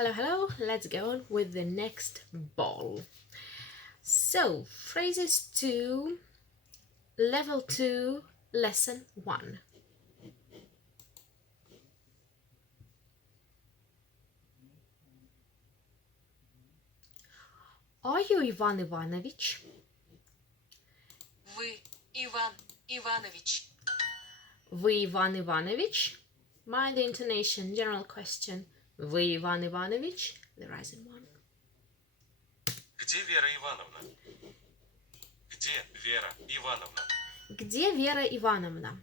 Hello, let's go on with the next ball. So, phrases 2, level 2, lesson 1. Are you Ivan Ivanovich? Вы Иван Иванович. Вы Иван Иванович? Mind the intonation, general question. Вы Иван Иванович? The rising one. Где Вера Ивановна? Где Вера Ивановна? Где Вера Ивановна?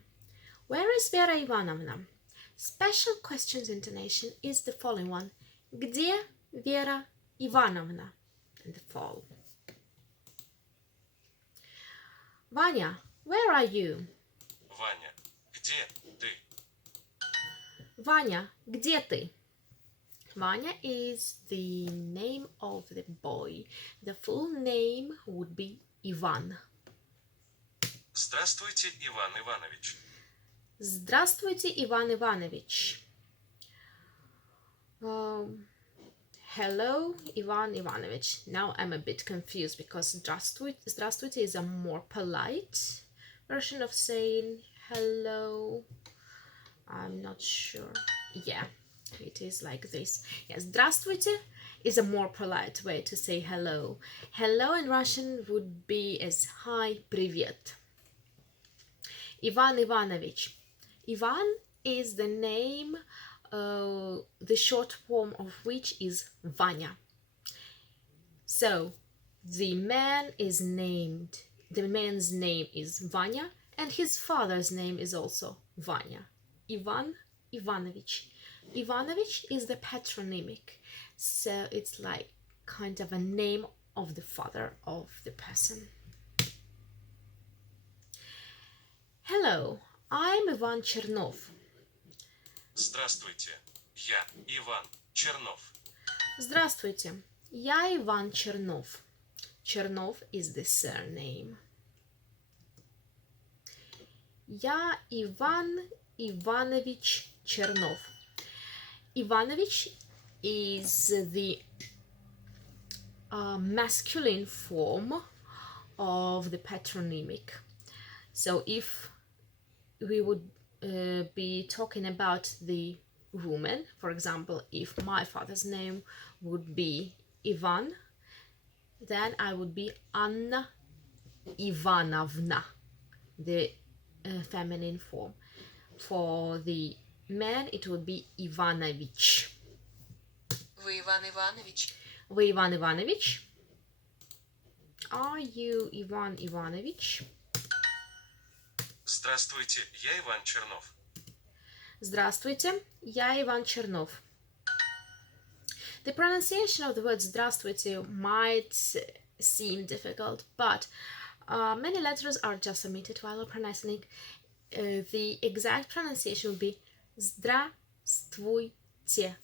Where is Vera Ivanovna? Special questions intonation is the following one. Где Вера Ивановна? In the fall. Vanya, where are you? Ваня, где ты? Vanya, где ты? Vanya is the name of the boy. The full name would be Ivan. Здравствуйте, Иван Иванович. Здравствуйте, Иван Иванович. Hello, Ivan Ivanovich. Now I'm a bit confused because здравствуйте is a more polite version of saying hello. I'm not sure. Yeah, it is like this. Yes, здравствуйте is a more polite way to say hello. Hello in Russian would be as hi, привет. Ivan Ivanovich. Ivan is the name, the short form of which is Vanya. So the man's name is Vanya, and his father's name is also Vanya. Ivan Ivanovich. Ivanovich is the patronymic, so it's like kind of a name of the father of the person. Hello, I'm Ivan Chernov. Здравствуйте, я Иван Чернов. Здравствуйте, я Иван Чернов. Чернов is the surname. Я Иван Иванович Чернов. Ivanovich is the masculine form of the patronymic. So if we would be talking about the woman, for example, if my father's name would be Ivan, then I would be Anna Ivanovna, the feminine form. For the man, it would be Ivanovich. Вы Иван Иванович. Вы Иван Иванович? Are you Ivan Ivanovich? Здравствуйте, я Иван Чернов. Здравствуйте, я Иван Чернов. The pronunciation of the word здравствуйте might seem difficult, but many letters are just omitted while we're pronouncing it. The exact pronunciation will be здравствуйте.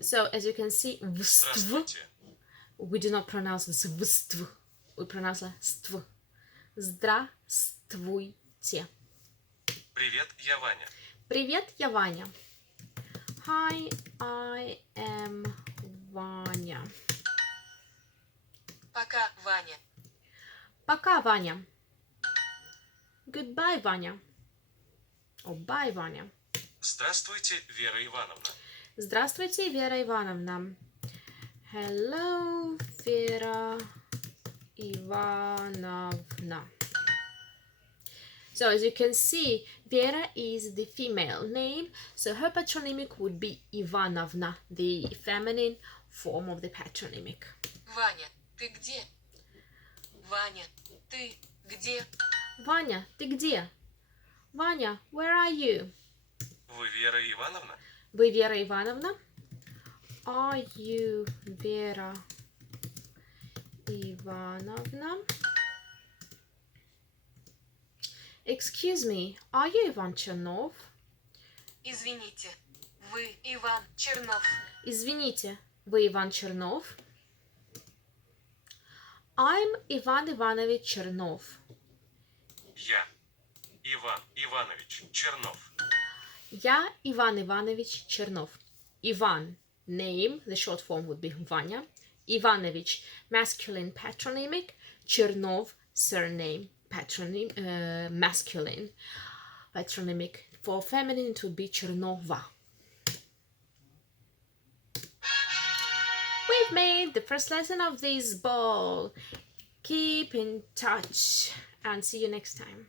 So as you can see, Здравствуйте. we do not pronounce this vstv. We pronounce it stv. Здравствуйте. Привет, я Ваня. Привет, я Ваня. Hi, I am Vanya. Пока, Ваня. Пока, Ваня. Goodbye, Vanya. Or bye, Vanya. Здравствуйте, Вера Ивановна. Здравствуйте, Вера Ивановна. Hello, Vera Ivanovna. So as you can see, Vera is the female name, so her patronymic would be Ivanovna, the feminine form of the patronymic. Ваня, ты где? Ваня, ты где? Vanya, ты где? Vanya, where are you? Вы Вера Ивановна? Вы Вера Ивановна? Are you Vera Ivanovna? Excuse me, are you Ivan Chernov? Извините, вы Иван Чернов. Извините, вы Иван Чернов? I'm Ivan Ivanovich Chernov. Я Иван Иванович Чернов. Я Иван Иванович Чернов. Иван name, the short form would be Vanya. Ivanovich, masculine patronymic. Chernov, surname, masculine patronymic. For feminine, it would be Chernova. We've made the first lesson of this ball. Keep in touch and see you next time.